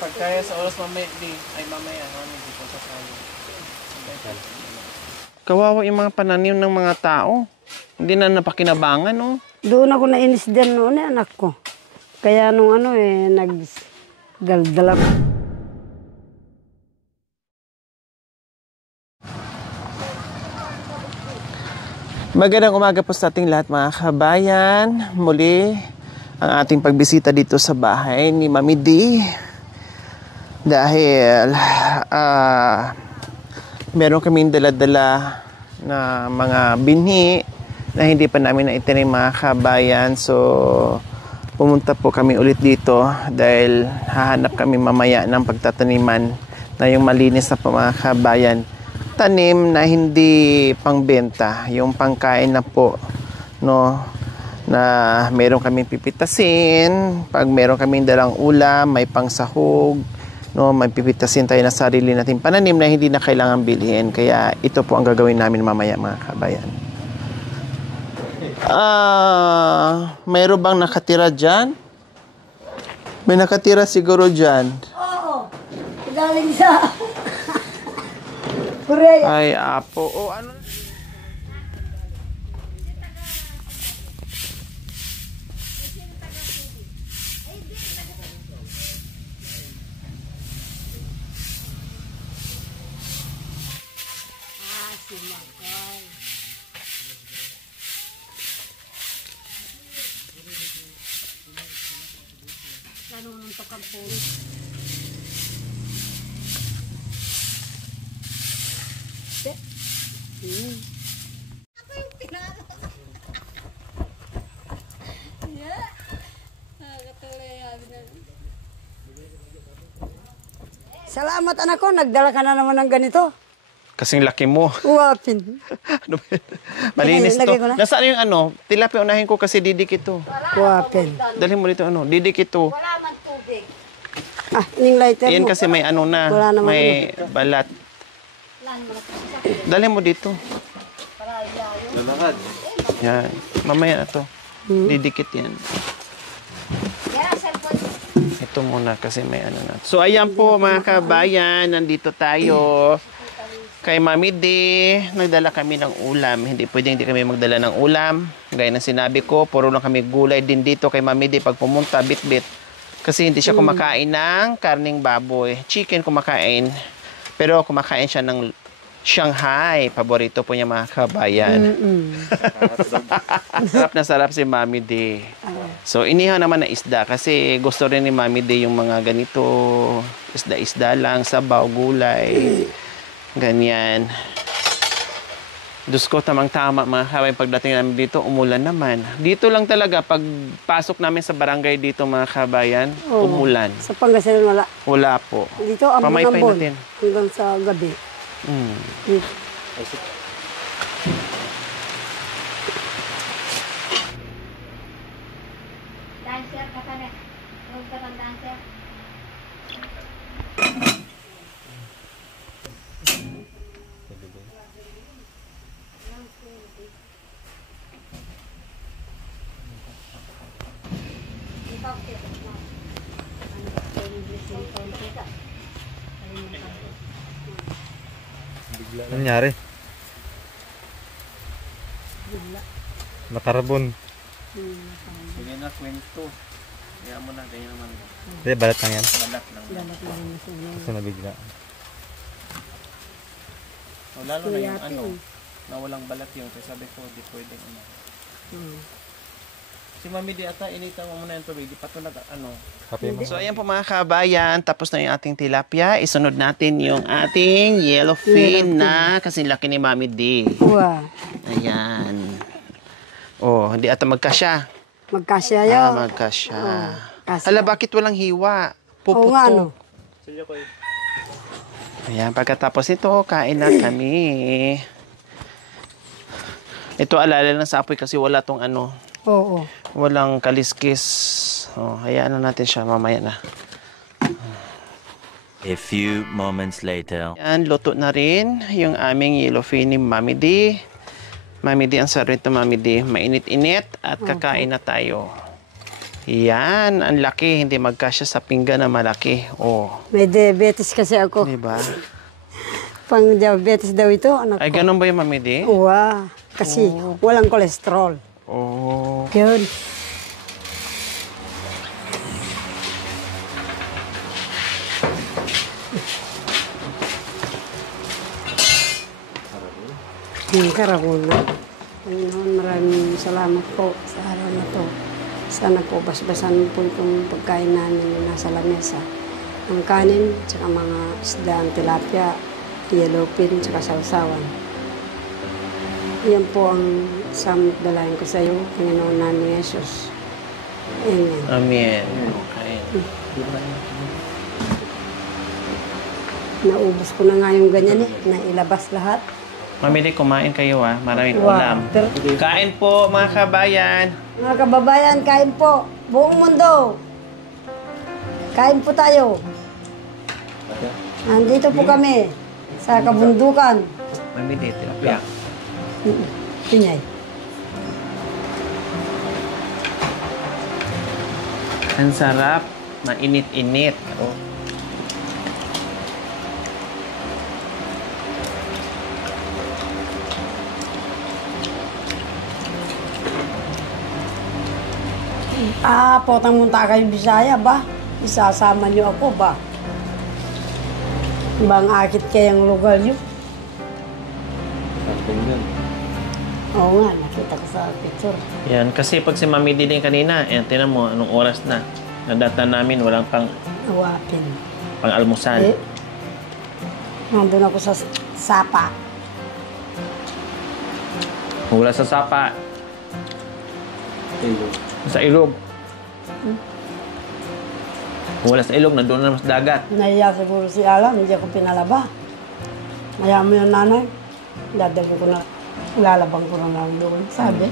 Pagkaya sa oras mamaya, mami, di ko sasali. Kawawa yung mga pananim ng mga tao. Hindi na napakinabangan, no? Doon ako nainis dyan noon anak ko. Kaya nung nagdaldala. Magandang umaga po sa ating lahat mga kabayan. Muli ang ating pagbisita dito sa bahay ni Mami D. Dahil meron kaming dala-dala na mga binhi na hindi pa namin naitanim mga kabayan. So pumunta po kami ulit dito dahil hahanap kami mamaya ng pagtataniman na yung malinis na po mga kabayan. Tanim na hindi pangbenta, yung pangkain na po, no, na meron kaming pipitasin, pag meron kaming dalang ulam, may pangsahog, no, may pipitasin tayo na sarili nating pananim na hindi na kailangan bilhin. Kaya ito po ang gagawin namin mamaya mga kabayan. Mayroon bang nakatira dyan? May nakatira siguro dyan. Oo, galing sa Korea. Ay, apo. O, ano? Nanununtok ang po. Ako yung pinalo. Yeah. Salamat anak ko, nagdala ka na naman ng ganito. Kasing laki mo. Uwapin. Malinis to. Lagay ko na. Nasaan yung tilapia unahin ko kasi didikit to. Uwapin. Dalhin mo dito didikit to. Wala man tubig. Ining lighter Yan mo. kasi may na, Wala naman may balat. Dalhin mo dito. Lalakad. Yan. Mamaya na to. Didikit yan. Yeah, cellphone. Ito muna kasi may na. So ayan po mga kabayan, nandito tayo kay Mami D. Nagdala kami ng ulam. Hindi kami magdala ng ulam. Gaya ng sinabi ko, puro lang kami gulay din dito kay Mami D pag pumunta, bit-bit. Kasi hindi siya kumakain ng karning baboy. Chicken kumakain. Pero kumakain siya ng Shanghai. Paborito po niya mga kabayan. Sarap na sarap si Mami D. So, inihaw naman na isda kasi gusto rin ni Mami D yung mga ganito. Isda-isda lang, sabaw, gulay. Ganyan. Diyos ko, tamang-tama mga kabayan. Pagdating namin dito, umulan naman. Dito lang talaga, pag pasok namin sa barangay dito mga kabayan, umulan. Sa Pangasinan wala. Wala po. Dito, Pamaypay ambon-ambon. natin. Hanggang sa gabi. Dito. Dancer ka pa na. Huwag ka pang dancer. Ano nangyari? Nakarbon. Sige na, kwento. Kaya mo na, ganyan naman. Hindi, balat lang yan. Balat lang. Kasi nabigla. O, lalo na yung na walang balat yung sabi ko, di pwede Si Mami di ata, inita mo muna yung tubig. Di pa ito Kape mo. So, ayan po mga kabayan. Tapos na yung ating tilapia. Isunod natin yung ating yellowfin na kasing laki ni Mami D. Wow. Ayan. Oh, hindi ata magkasya. Magkasya yun. Magkasya. Kasya. Hala, bakit walang hiwa? Puputo. Oo nga, no? Ayan, pagkatapos ito, kain na kami. Ito, alala lang sa apoy kasi wala tong Oo. walang kaliskis. Oh, hayaan na natin siya mamaya na. A few moments later. Yan, luto na rin yung aming yellowfin ni Mami D. Mami D, ang sarap ito Mami D. Mainit-init at kakain na tayo. Yan, ang laki. Hindi magkasya sa pinggan na malaki. Oh, May diabetes kasi ako. di ba? Pang diabetes daw ito, anak Ay, ko. ganun ba yung Mami D? Uwa. Kasi walang kolesterol. Oh. Yun. Yung karaguna. Panginoon, maraming salamat po sa araw na to. Sana po basbasan po itong pagkain namin na nasa lamesa. Ang kanin, tsaka mga isda, ang tilapia, yellowfin, tsaka sausawan. Yan po ang samot dalayan ko sa iyo, Panginoon namin Jesus. Amen. Amen. Okay. Naubos ko na nga yung ganyan nailabas lahat. Mami D, kumain kayo Maraming Wow. ulam. Kain po mga kabayan. Mga kababayan, kain po. Buong mundo. Kain po tayo. Nandito po kami sa kabundukan. Mami D, tilapia. Pinyay. Ang sarap. Mainit-init. Oh. Potang munta kayo Bisaya ba? Isasama niyo ako ba? Bang akit kayang lugar niyo? Oo nga, nakita ko sa picture. Yan, kasi pag si Mami D din kanina, yan, tinan mo, anong oras na. Nadata namin, walang Awapin. pang-almusal. Nandun ako sa sapa. Wala sa sapa. Sa ilog. Wala sa ilog, nandun na sa dagat. Nahiya siguro si Alan, hindi ako pinalaba. Maya mo yung nanay, dadabi ko na, lalabang ko na lang doon, sabi.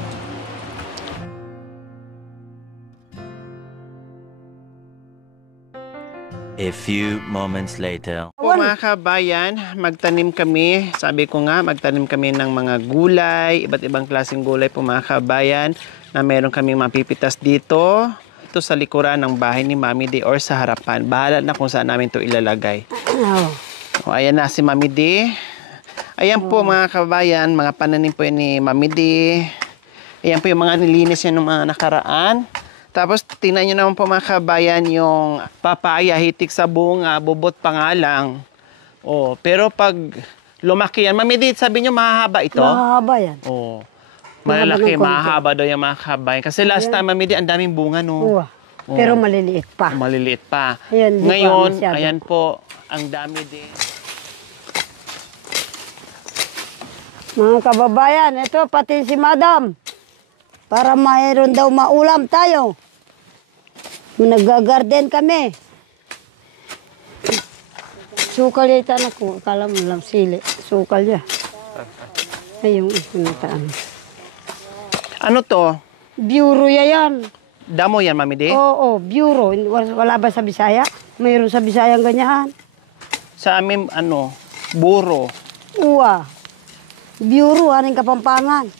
A few moments later. Po mga kabayan, magtanim kami. Sabi ko nga, magtanim kami ng mga gulay, iba't ibang klaseng gulay po mga kabayan, na meron kaming mapipitas dito. Ito sa likuran ng bahay ni Mami D or sa harapan. Bahala na kung saan namin ito ilalagay. O, ayan na si Mami D. Ayan po mga kabayan, mga pananim po yun ni Mami D. Ayan po yung mga nilinis niya ng mga nakaraan. Tapos, tingnan nyo naman po mga kabayan yung papaya, hitik sa bunga, bubot pa nga lang. Oh, pero pag lumaki yan, Mami D, sabi nyo mahahaba ito? Mahaba yan. Oh, Mahaba malaki, ng konti. mahahaba daw yung mga kabayan. Kasi last time, Mami D, ang daming bunga, no? Uwa. Pero maliliit pa. Maliliit pa. Ayan, di pa Ngayon, masyado. ayan po, ang dami din. Mga kababayan, ito pati si Madam. Para mayroon daw maulam tayo. Nag-garden kami. Sukal yan anak ko. Akala mo lang sili. Sukal yan. Ayun, sinataan. Ano to? Bureau yan. Damo yan, Mami D? Oo, bureau. Wala ba sa Bisaya? Mayroon sa Bisaya ang ganyan. Sa amin, ano, buro. Uwa. Bureau, aning Kapampangan.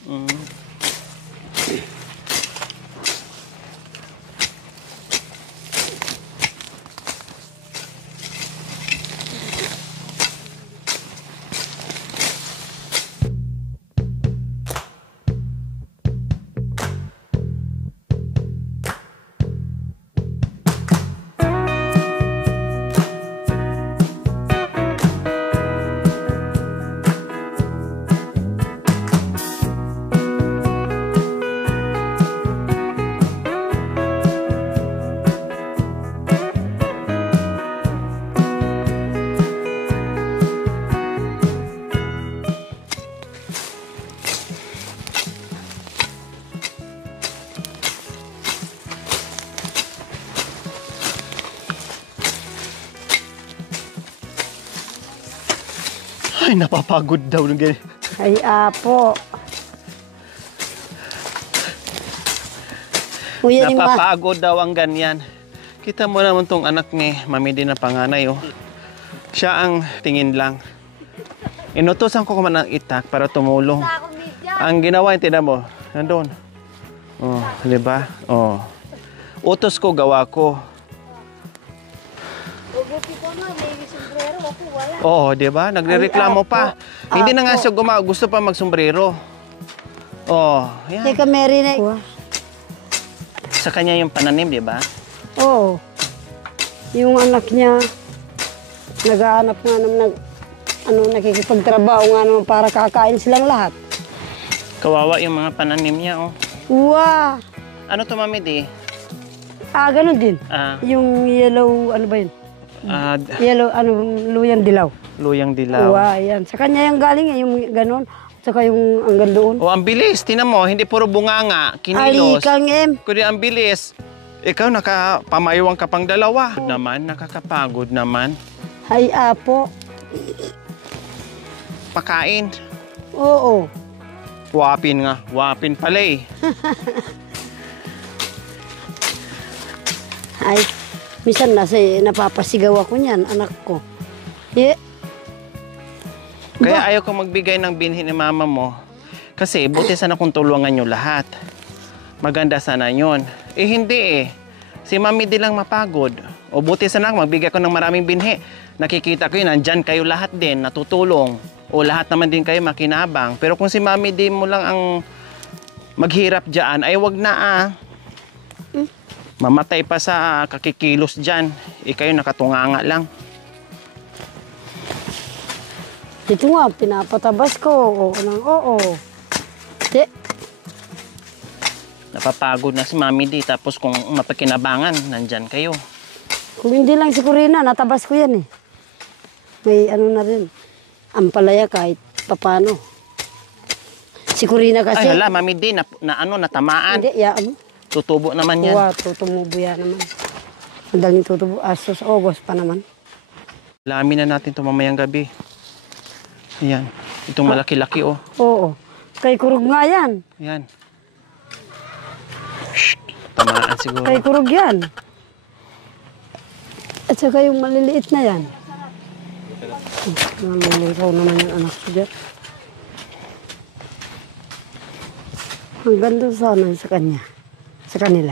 Ay, napapagod daw ng ganyan. Ay, apo. Kuya ni Ma. Napapagod daw ang ganyan. Kita mo naman tong anak ni Mami D na panganay, oh. Siya ang tingin lang. Inutusan ko man ng itak para tumulong. Ang ginawa, yung tinan mo, nandun. Oh, di ba? Oh. Utos ko, gawa ko. Buti ko nga, may sombrero ako, wala. Oo, di ba? Nagrereklamo Ay, pa. apo. Hindi na nga Apo. siya gusto pa magsombrero. Oh, yan. Teka, Mary na. Sa kanya yung pananim, di ba? Oo. Yung anak niya, nag-aanap nga naman, nakikipagtrabaho nga naman para kakain silang lahat. Kawawa yung mga pananim niya, oh. Wow! Ano to, Mami, di? Ganun din. Ah, Yung yellow, ano ba yun? ah, Yellow, luyang dilaw. luyang dilaw. Wow, yan. Sa kanya yung galing, yung ganun. Saka yung hanggang doon. Oh, ang bilis. Tinan mo, hindi puro bunganga, kinilos. Alikang em. Kundi ang bilis. Ikaw, nakapamayawang ka pang dalawa. Naman, nakakapagod naman. Ay, apo. Pakain. Oo. Wapin nga. Wapin pala eh. Ay, minsan napapasigaw ako niyan, anak ko. Kaya ayaw ko magbigay ng binhi ni mama mo. Kasi buti sana kung tulungan nyo lahat. Maganda sana yun. Eh hindi eh. Si Mami di lang mapagod. O buti sana magbigay ko ng maraming binhi. Nakikita ko yun, nandyan kayo lahat din, natutulong. O lahat naman din kayo makinabang. Pero kung si Mami di mo lang ang maghirap dyan, ay wag na ah. Mamatay pa sa kakikilos dyan. Kayo nakatunganga lang. Dito nga, pinapatabas ko. Oo. Napapagod na si Mami di. Tapos kung mapakinabangan, nandyan kayo. Kung hindi lang si Corina, natabas ko yan eh. May ano na rin. Ampalaya kahit papano. Si Corina kasi... Ay hala, Mami di, natamaan. Hindi, yaan. Tutubo naman yan. Wow, tutumubo yan naman. Madaling tutubo. Asos, August pa naman. Lamin na natin ito mamayang gabi. Ayan. Itong malaki-laki oh. Oo. Kay Kurug nga yan. Ayan. Shhh. Tamaan siguro. Kay Kurug yan. At saka yung maliliit na yan. Nalulikaw naman yung anak ko dyan. Hanggang doon sana sa kanya. Sa kanila.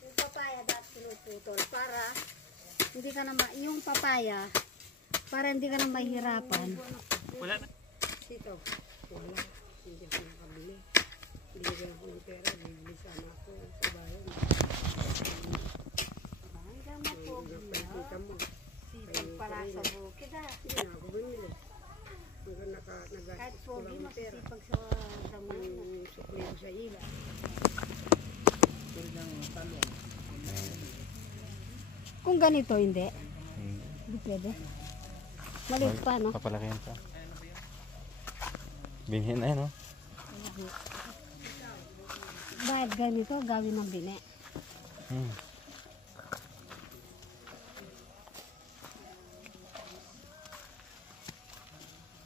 Yung papaya dapat pinuputol para hindi ka na yung papaya para hindi ka na mahirapan. Wala na. Dito. Wala. Hindi ako nakabili. Binigyan ako ng pera. Bibili sana ako sa bayan. Hanggang mo po. Kita mo. Sipag para sa bukid ah. Hindi na ako bumili. Hanggang Kahit pogi, masisipag sa damo. sukli ko sa ila. Kung ganito, hindi. Hindi pwede. Maliit pa, no? Papalaki yan pa. Binhin na yan, no? Dahil ganito, gawin ng bine.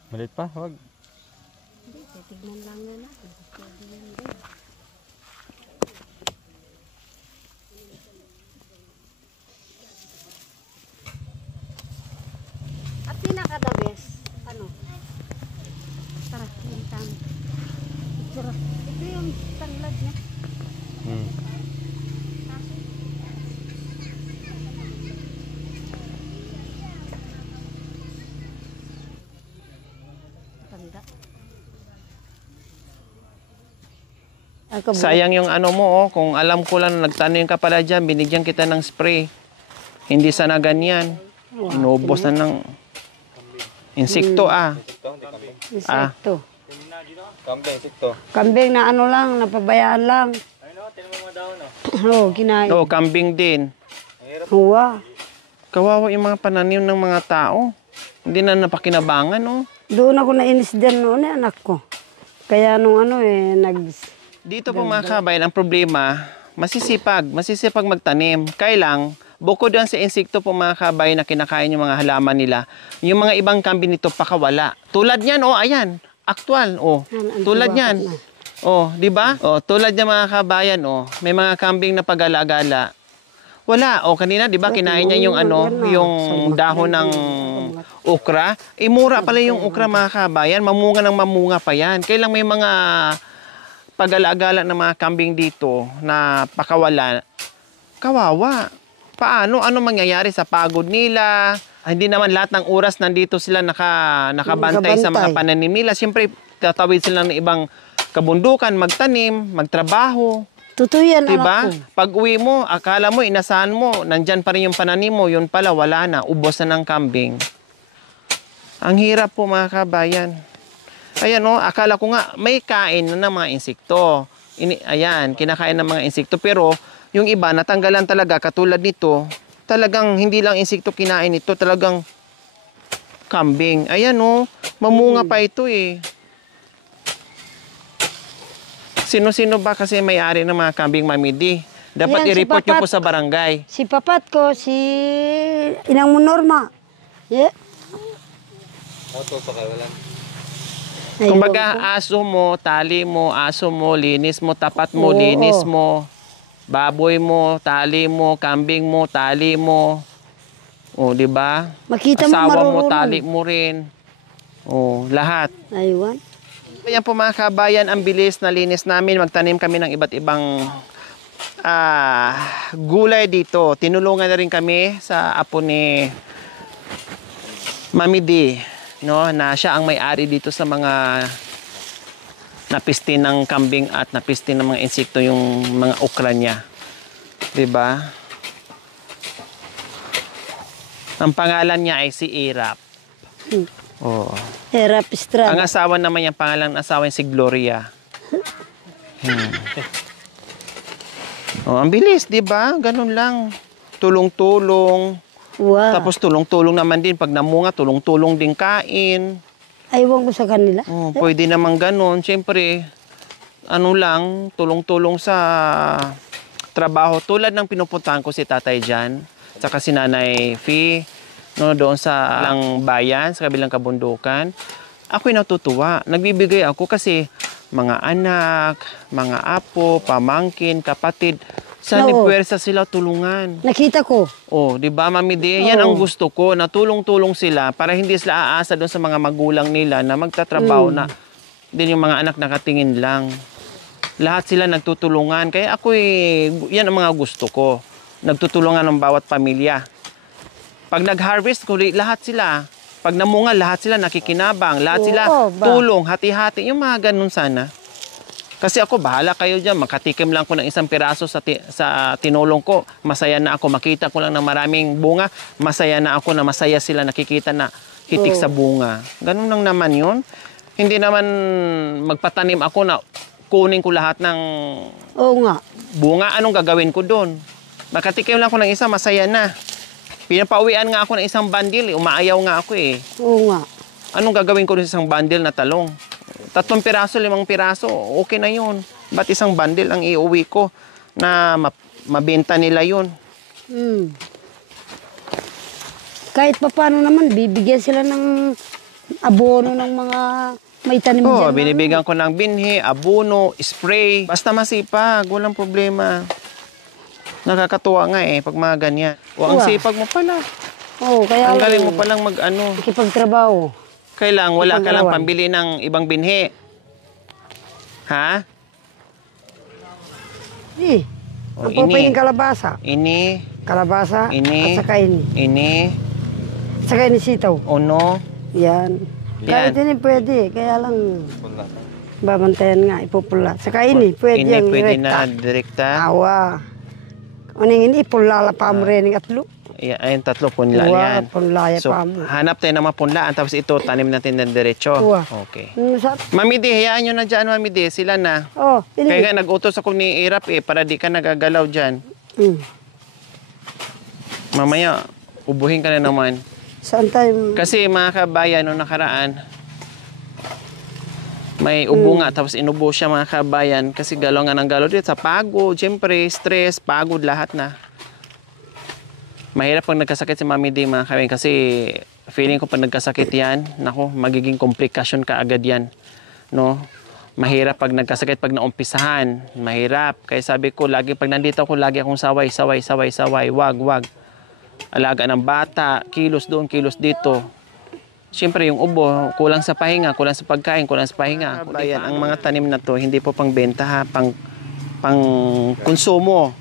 Maliit pa, wag. Hindi, titignan lang na natin. Pwede yan din. At pinaka-the best, ano? Tara, hindi tayo. Tara, ito yung tanglad niya. Tanda. Sayang yung ano mo oh. Kung alam ko lang na nagtanim ka pala dyan, binigyan kita ng spray. Hindi sana ganyan. Inubos na ng insekto ah. Insekto. Kambing, sikto. Kambing na ano lang, napabayaan lang. Ayun, no? Tinan mo mga daon, no? Oo, kinain. Oo, kambing din. Huwa. Kawawa yung mga pananim ng mga tao. Hindi na napakinabangan oh. Doon ako nainis din noon anak ko. Kaya nung Dito po mga kabayan, ang problema, masisipag magtanim. Kailang, bukod doon sa insekto po mga kabayan na kinakain yung mga halaman nila, yung mga ibang kambing nito pakawala. Tulad niyan, oh, ayan, aktual, oh. Tulad niyan. Oh, di ba? Oh, tulad niya mga kabayan, oh, may mga kambing na pag-alagala. Wala, oh, kanina, di ba, kinain niya yung ano, yung dahon ng okra. Mura pala yung okra mga kabayan, mamunga ng mamunga pa yan. Kailang may mga pag-alagala ng mga kambing dito na pakawala, kawawa. Paano? Ano mangyayari sa pagod nila? Hindi naman lahat ng oras nandito sila nakabantay sa mga pananim nila. Siyempre, tatawid sila ng ibang kabundukan, magtanim, magtrabaho. Totoo yan, Diba? anak ko. Pag uwi mo, akala mo, inasahan mo, nandyan pa rin yung pananim mo, yun pala, wala na, ubos na ng kambing. Ang hirap po mga kabayan. Ayan o, akala ko nga, may kain na ng mga insekto. Ayan, kinakain ng mga insekto. Pero, yung iba, natanggalan talaga, katulad nito, talagang hindi lang insekto kinain ito, talagang kambing. Ayan o, mamunga pa ito eh. Sino-sino ba kasi may-ari ng mga kambing, Mami D? Dapat Yan, si i-report nyo Papat. po sa barangay. Si papat ko, si Inang mo Norma. Yeah. Auto pa kawalan. Kumbaga, aso mo, tali mo, aso mo, linis mo, tapat mo, Oo. linis mo. Baboy mo, tali mo, kambing mo, tali mo. O, di ba? Makita mo Asawa mo, marunong. tali mo rin. O, lahat. Aywan. Ayan po mga kabayan, ang bilis na linis namin. Magtanim kami ng iba't ibang gulay dito. Tinulungan na rin kami sa apo ni Mami D, no, na siya ang may-ari dito sa mga napisti ng kambing at napisti ng mga insekto, yung mga okra niya. 'Di ba? Ang pangalan niya ay si Irap. Oh. Hirap Ang Estrada. asawa naman niya, pangalan ng asawa niya si Gloria. Oh, ang bilis, 'di ba? Ganun lang. Tulong-tulong. Wow. Tapos tulong-tulong naman din pag namunga, tulong-tulong din kain. Aywan ko sa kanila. Oh, pwede naman ganun. Siyempre, ano lang, tulong-tulong sa trabaho. Tulad ng pinupuntahan ko si Tatay Jan, saka si Nanay Fee, no, doon sa lang bayan, sa kabilang kabundukan. Ako'y natutuwa. Nagbibigay ako kasi mga anak, mga apo, pamangkin, kapatid, sa Oo. puwersa sila tulungan. Nakita ko. Oh, 'di ba, Mami D? Yan ang gusto ko, na tulong-tulong sila para hindi sila aasa doon sa mga magulang nila na magtatrabaho na din yung mga anak nakatingin lang. Lahat sila nagtutulungan. Kaya ako yan ang mga gusto ko. Nagtutulungan ng bawat pamilya. Pag nag-harvest ko, lahat sila. Pag namunga, lahat sila nakikinabang. Lahat sila ba? tulong, hati-hati. Yung mga ganun sana. Kasi ako, bahala kayo dyan. Makatikim lang ko ng isang piraso sa tinulong ko. Masaya na ako. Makita ko lang ng maraming bunga. Masaya na ako na masaya sila nakikita na hitik sa bunga. Ganun lang naman yun. Hindi naman magpatanim ako na kunin ko lahat ng Oo nga. bunga. Anong gagawin ko doon? Makatikim lang ko ng isa, masaya na. Pinapauwian nga ako ng isang bandil. Umaayaw nga ako eh. Oo nga. Anong gagawin ko doon sa isang bandil na talong? 3 piraso, 5 piraso, okay na yun. Ba't isang bundle ang iuwi ko na mabenta nila yun? Kahit pa paano naman, bibigyan sila ng abono ng mga may tanim Oo, dyan. binibigyan ko ng binhi, abono, spray. Basta masipag, walang problema. Nakakatuwa nga eh, pag mga ganyan. O, ang Uwa. sipag mo pala. Oo, kaya Ang galing mo palang nakipagtrabaho. Kailang wala ka lang Ipaglawan. pambili ng ibang binhi. Ha? Eh, O, ang popay ini. ng kalabasa. Ini, Kalabasa Ini. at saka ini. ini, Saka ini sitaw. uno. Yan. Kahit ini pwede, kaya lang babantayan nga, ipupula. Saka ini, pwede Ini yung pwede direkta. na direkta. Awa. Uning ini, ipulala pa mo rin ng atlo. Ayun, 3 punla Uwa, yan. punlaya So, pa mo. hanap tayo ng mga punlaan, tapos ito, tanim natin ng diretso. Uwa. Okay. Sa, Mami D, hayaan nyo na dyan, Mami D. Sila na. oh, ini. Kaya nga, nag-utos ako ni Irap para di ka nagagalaw dyan. Mamaya, ubuhin ka na naman. Saan tayo? Kasi mga kabayan, noong nakaraan, may ubo nga, tapos inubo siya mga kabayan. Kasi galaw nga ng galaw dito. Sa pagod, syempre, stress, pagod, lahat na. Mahirap pag nagkasakit si Mami D, mga kabayan. Kasi feeling ko pag nagkasakit yan, naku, magiging komplikasyon ka agad yan. No? Mahirap pag nagkasakit, pag naumpisahan. Mahirap. Kaya sabi ko, lagi pag nandito ako, lagi akong saway. Wag. Alaga ng bata, kilos doon, kilos dito. Siyempre yung ubo, kulang sa pahinga, kulang sa pagkain, kulang sa pahinga. Bayan, ang mga tanim na to, hindi po pang benta ha, pang konsumo,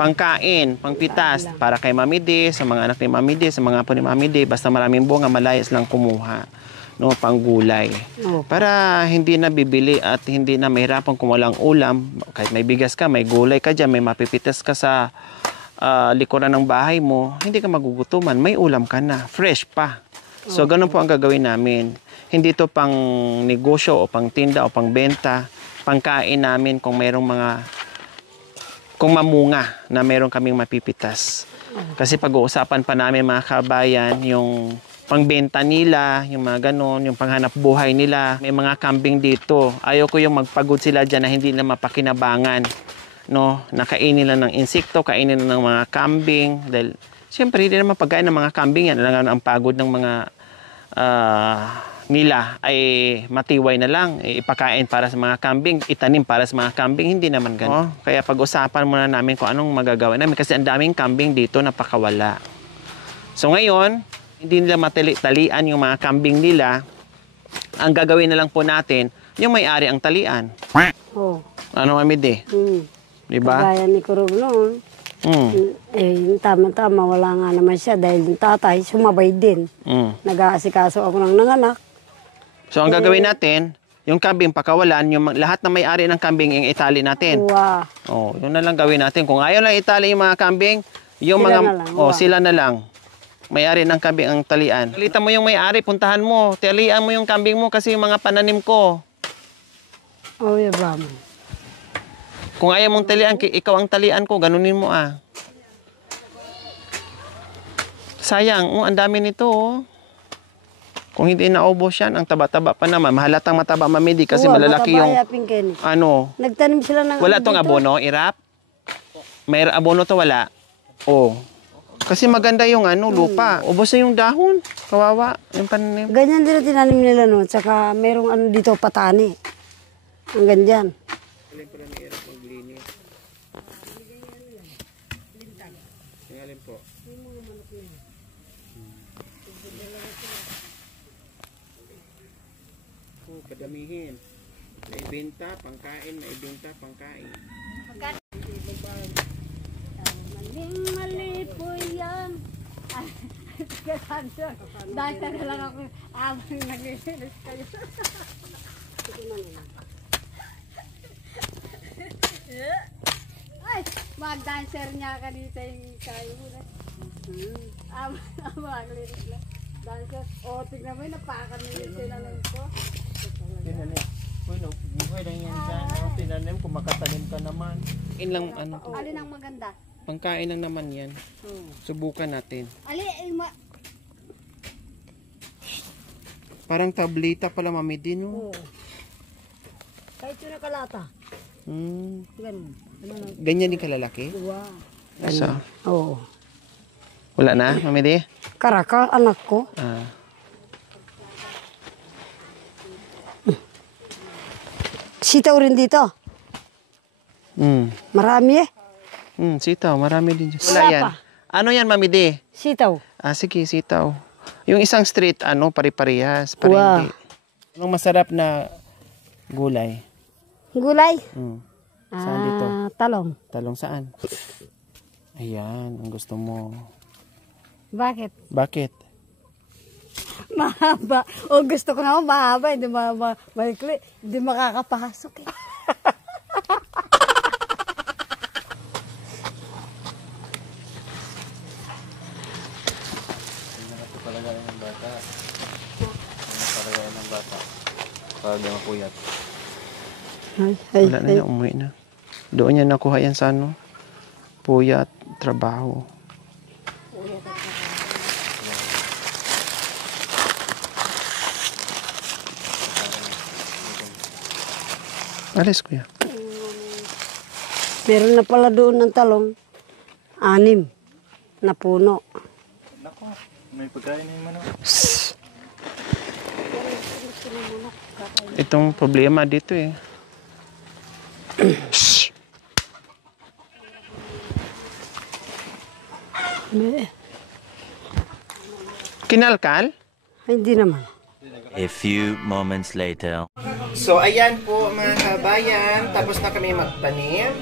pangkain, pangpitas, para kay Mami D, sa mga anak ni Mami D, sa mga apo ni Mami D, basta maraming bunga, malayas lang kumuha. No, panggulay. Para hindi na bibili at hindi na mahirapan kung walang ulam. Kahit may bigas ka, may gulay ka dyan, may mapipitas ka sa likuran ng bahay mo, hindi ka magugutuman, may ulam ka na, fresh pa. So, ganun po ang gagawin namin. Hindi to pang negosyo o pang tinda o pang benta. Pangkain namin kung mayroong kung mamunga na mayroong kaming mapipitas. Kasi pag-uusapan pa namin mga kabayan, yung pangbenta nila, yung mga ganun, yung panghanap buhay nila. May mga kambing dito. Ayoko yung magpagod sila dyan na hindi na mapakinabangan. No? Nakainin nila ng insekto, kainin nila ng mga kambing. Dahil siyempre, hindi naman pagkain ng mga kambing yan. Alam ang pagod ng mga nila ay matiway na lang. Ipakain para sa mga kambing, itanim para sa mga kambing. Hindi naman ganun. Kaya pag-usapan muna namin kung anong magagawa namin. Kasi ang daming kambing dito napakawala. So ngayon, hindi nila matali-talian yung mga kambing nila. Ang gagawin na lang po natin, yung may-ari ang talian. Oh. Ano, Mami D? Diba? Kagaya ni Kurog noon. Eh, tama-tama, wala nga naman siya dahil yung tatay sumabay din. Nag-aasikaso ako ng nanganak. So, ang gagawin natin, yung kambing pakawalan, yung lahat na may-ari ng kambing, yung itali natin. Wow. Oh, yun na lang gawin natin. Kung ayaw lang itali yung mga kambing, yung Sila mga, na lang, sila na lang. May-ari ng kambing ang talian. Talitan mo yung may-ari, puntahan mo. Talian mo yung kambing mo kasi yung mga pananim ko. Oh, yeah, bam. Kung ayaw mong talian, ikaw ang talian ko, ganunin mo ah. Sayang, ang dami nito oh. Kung hindi naubos yan, ang taba-taba pa naman. Mahalatang mataba, Mami D, kasi malalaki yung ano. Nagtanim sila ng wala tong abono, Irap? May abono to, wala? Oh. Kasi maganda yung ano, lupa. Ubos na yung dahon. Kawawa. Yung pananim. Ganyan din ang tinanim nila no. Tsaka merong ano dito, patani. Ang ganyan. Kadamihin. Naibenta, pangkain, naibenta, pangkain. Mali po yan. Dahil na lang ako abang naglilinis kayo. Ay, mag-dancer niya ka dito yung kayo na. Abang naglilinis lang. Dancer. O, tignan mo yung napakamilis sila lang ko. Tinanim. Uy, no, buhay lang yan dyan. Tinanim, kung makatanim ka naman. Ilang ano to? Alin ang maganda? Pangkain lang naman yan. Subukan natin. Parang tableta pala, Mami D, no? Kahit yun na kalata. Ganun. Ganyan din kalalaki? Wow. Asa? Oo. Wala na, Mami D? Karaka, anak ko. Sitaw rin dito. Marami eh. Sitaw, marami din dyan. Wala yan. pa. Ano yan, Mami D? Sitaw. Sige, sitaw. Yung isang street, pari-parehas. Wow. Anong masarap na gulay? Gulay? Saan dito? Talong. Talong saan? Ayan, ang gusto mo. Bakit? Bakit? Mahaba. O gusto ko naman mahaba. Hindi maikli. Hindi makakapasok eh. Palagayan ng bata. Palagayan ng bata. Pag mapuyat. Wala na niya, umuwi na. Doon niya nakuha yan sa ano? Puyat, trabaho. Alis kuya. Meron na pala doon ng talong. 6 na puno. Nako, may pagkain na yung manok. Itong problema dito eh. Kinalkal? Hindi naman. A few moments later. So, ayan po mga kabayan. Tapos na kami magtanim.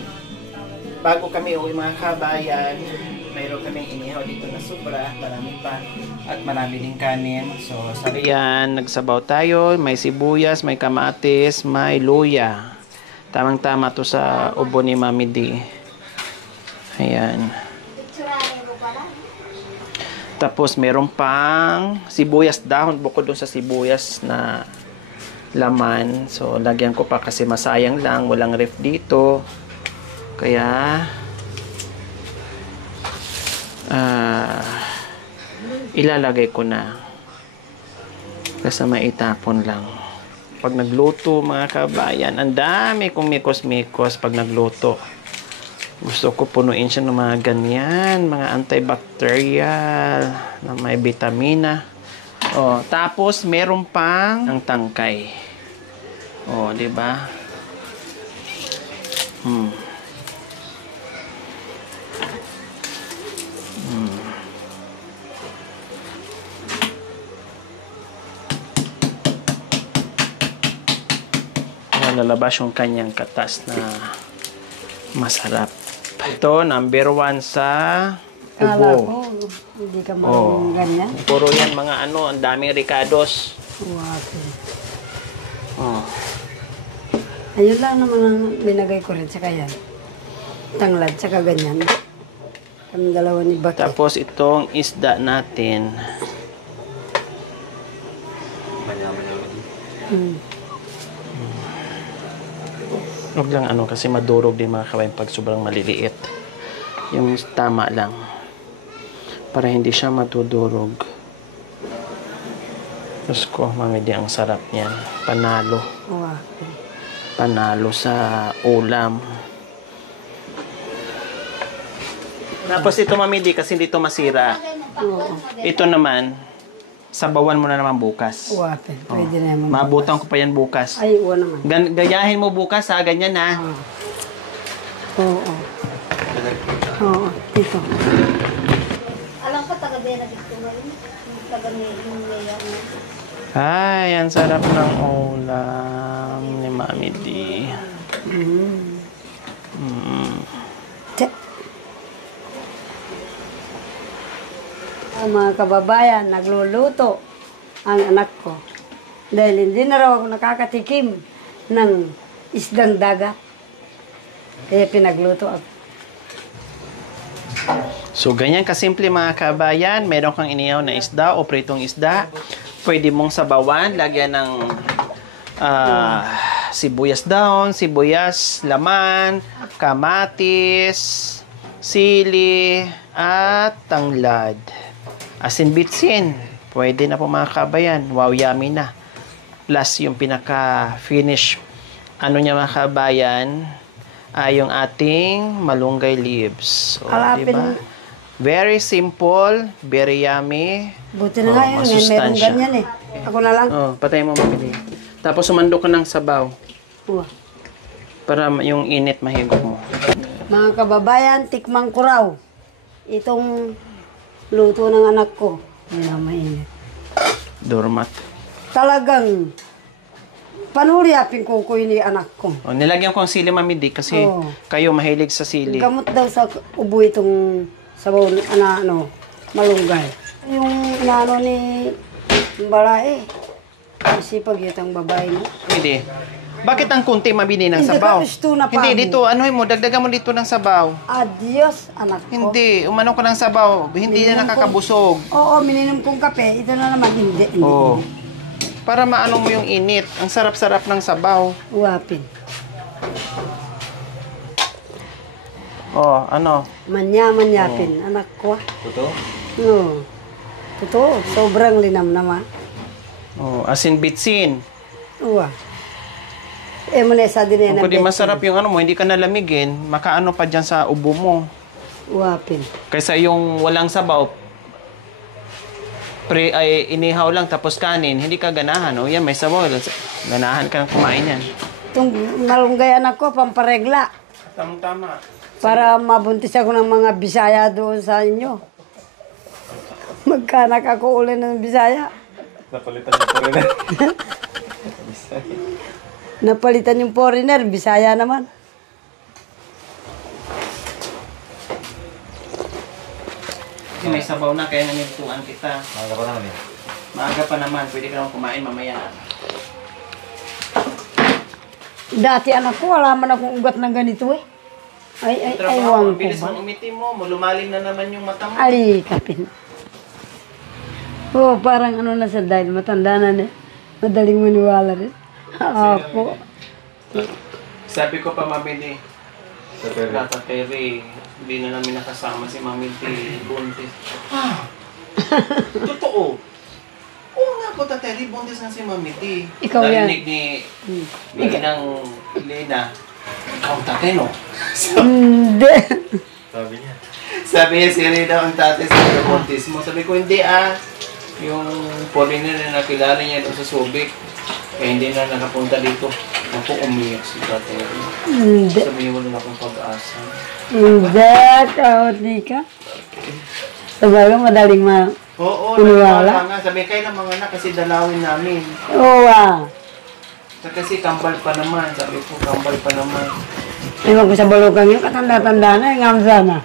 Bago kami uwi mga kabayan, mayroon kami inihaw dito na sobra. Marami pa. At marami din kanin. So, ayan, nagsabaw tayo. May sibuyas, may kamatis, may luya. Tamang-tama to sa ubo ni Mami D. Ayan. Tapos meron pang sibuyas dahon bukod doon sa sibuyas na laman. So lagyan ko pa kasi masayang lang, walang ref dito. Kaya ilalagay ko na kasi maitapon lang. Pag nagluto mga kabayan, ang dami kong mikos-mikos pag nagluto. Gusto ko punuin siya ng mga ganyan, mga antibacterial, na may vitamina. Oh, tapos meron pang ang tangkay. Oh, 'di ba? Lalabas yung kanyang katas na masarap. Ito, number 1 sa Kala ubo. ko, hindi ka marunong ganyan. Puro yan mga ano, ang daming ricados. Wapo. Oh. Ayun lang naman ang binagay ko rin sa kaya. Tanglad, saka ganyan. Kami dalawa ni Baki. Tapos itong isda natin. Huwag lang ano, kasi madurog din mga kabayan pag sobrang maliliit. Yung tama lang. Para hindi siya matudurog. Diyos ko, Mami D, ang sarap niyan. Panalo. Wapo. Panalo sa ulam. Tapos ito, Mami D, kasi hindi ito masira. Oo. Ito naman, sabawan mo na naman bukas. Wapo. Pwede na naman. Mabutan ko pa yan bukas. Ay, uwa naman. Gayahin mo bukas ha, ganyan ha. Oo. Oo. Ito. Alam ko, taga-dena dito ngayon. Taga-nea. Ay, ang sarap ng ulam ni Mami D. Tse. Ang mga kababayan, nagluluto ang anak ko. Dahil hindi na raw ako nakakatikim ng isdang dagat. Kaya pinagluto ako. So, ganyan kasimple mga kabayan. Meron kang inihaw na isda o pritong isda. Pwede mong sabawan. Lagyan ng sibuyas dahon, sibuyas, laman, kamatis, sili, at tanglad. Asin bitsin. Pwede na po mga kabayan. Wow, yummy na. Plus yung pinaka-finish ano niya mga kabayan ay yung ating malunggay leaves. O, Alapin. diba? Very simple, very yummy. Buti na nga yun, meron masustansya. ganyan eh. Ako na lang. Oh, patay mo mabili. Tapos sumando ka ng sabaw Uwa. para yung init mahigop mo. Mga kababayan, tikmang ko raw. Itong luto ng anak ko. Hindi na mainit. Doormat. Talagang panuryapin ko ni anak ko. Oh, nilagyan ko ang sili Mami D kasi Oo. kayo mahilig sa sili. Gamot daw sa ubo itong sabaw na malunggay. Yung inaano ni Balae. Isipag yun ang babae mo. Hindi. Bakit ang kunti mabini ng Hindi sabaw? ka gusto na Hindi, pamo. dito, ano mo, dagdagan mo dito ng sabaw. Adios, anak ko. Hindi, umano ko ng sabaw. Hindi na nakakabusog. Oo, mininom kong kape. Ito na naman, hindi. Oo. Para maano mo yung init. Ang sarap-sarap ng sabaw. Uwapin. Oh, ano? Manya-manyapin, anak ko. Totoo? No. Totoo, sobrang linam naman. Oh, asin bitsin. Uwa. Muna sa din Kung di masarap yung ano mo, hindi ka nalamigin, makaano pa dyan sa ubo mo. Uwapin. Kaysa yung walang sabaw, ay inihaw lang tapos kanin, hindi ka ganahan. O yan, may sabaw. Ganahan ka ng kumain yan. Itong malunggay anak ko, pamparegla. Tama-tama. Para mabuntis ako ng mga Bisaya doon sa inyo. Magkanak ako uli ng Bisaya. Napalitan niyo pa rin. Napalitan yung foreigner, Bisaya naman. Kasi may sabaw na, kaya nanintuan kita. Maaga pa naman eh. Maaga pa naman, pwede ka naman kumain mamaya. Dati anak ko, wala man akong ugat ng ganito eh. Ay, Trabaho, ewan ko bilis ba? mong umiti mo, lumalim na naman yung mata mo. Ali, kapin. Oh, parang ano na sa dahil matanda na na. Madaling maniwala rin. Ako. Sabi ko pa, Mami, Sa pere. Tata Terry, hindi na namin nakasama si Mami T. Buntis. Totoo. Oo nga po, Tata Terry, buntis na si Mami T. Ikaw yan. Narinig ni Inang Lena, ikaw tatay, no? Hindi. Sabi niya. Sabi niya, si Rina ang tatay sa buntis mo. Sabi ko, hindi yung foreigner na nakilala niya doon sa Subic, kaya hindi na nakapunta dito. Ako, umiyak si Tata Terry. Hindi. Sabi niya, wala na akong pag-asa. Hindi. Kaunti ka. Sabagay, madaling Oo, Uniwala? nagwala nga. Sabi, kayo na mga anak kasi dalawin namin. Oo Kasi kambal pa naman. Sabi ko, kambal pa naman. Ewan ko sa balukang yun, katanda-tanda na, ngam sana.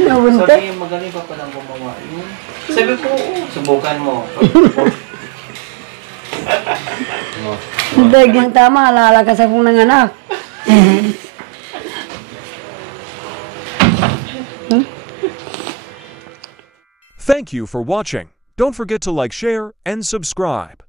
Nabuntot. Sabi niya, magaling pa palang gumawa yun. Sabi ko, oo, subukan mo. Dagang tama, alala ka sa kong nanganak. Thank you for watching. Don't forget to like, share, and subscribe.